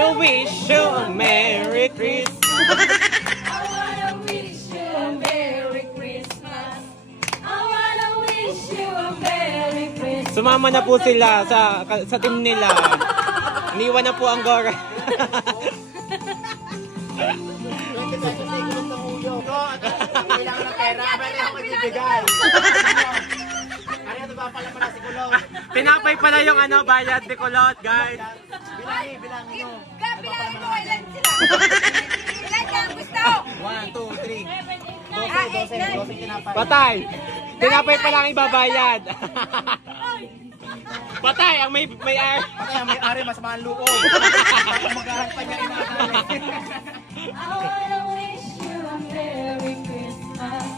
to wish you a Merry Christmas. I wanna wish you a Merry Christmas. I wanna wish you a Merry Christmas. Sumama na po sila sa team nila. Iniwan na po ang Gora. Kailangan ng pera, pero ako magbibigay. Ano ba pala si Kulot? Tinapay pala yung bayad ni Kulot, guys. Bilangin nyo. Bilangin mo, ilan sila? Ilan ka gusto? 1, 2, 3. 12 Patay! Tinapay pa lang ibabayad. Patay! Ang may ar. Patay ang may-ari, mas mahal loob. Magharap pa niya I wanna wish you a Merry Christmas.